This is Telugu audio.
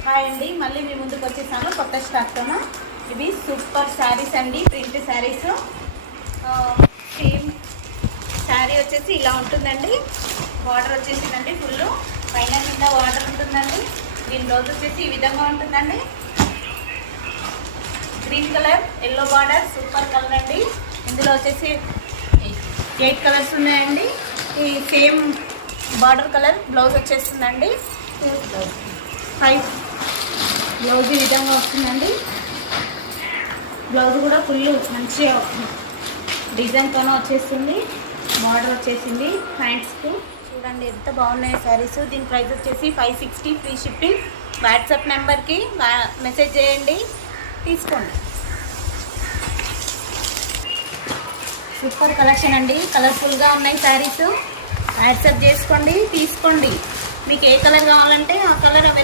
హాయ్ అండి, మళ్ళీ మీ ముందుకు వచ్చేసాను కొత్త స్టాక్తోను. ఇవి సూపర్ శారీస్ అండి, ప్రింట్ శారీస్. సేమ్ శారీ వచ్చేసి ఇలా ఉంటుందండి. బార్డర్ వచ్చేసిందండి ఫుల్, పైన కింద బార్డర్ ఉంటుందండి. దీని బ్లౌజ్ వచ్చేసి ఈ విధంగా ఉంటుందండి. Green colour, yellow border, super colour అండి. ఇందులో వచ్చేసి 8 కలర్స్ ఉన్నాయండి. ఈ సేమ్ బార్డర్ కలర్ బ్లౌజ్ వచ్చేస్తుందండి. 5 బ్లౌజ్ ఈ విధంగా వస్తుందండి. బ్లౌజ్ కూడా ఫుల్ మంచిగా డిజైన్తోనే వచ్చేస్తుంది. బార్డర్ వచ్చేసింది హ్యాండ్స్కి. చూడండి ఎంత బాగున్నాయి శారీస్. దీని ప్రైస్ వచ్చేసి 560, ఫ్రీ షిప్పింగ్. వాట్సాప్ నెంబర్కి మెసేజ్ చేయండి, తీసుకోండి. సూపర్ కలెక్షన్ అండి, కలర్ఫుల్గా ఉన్నాయి శారీస్. వాట్సాప్ చేసుకోండి, తీసుకోండి. మీకు ఏ కలర్ కావాలంటే ఆ కలర్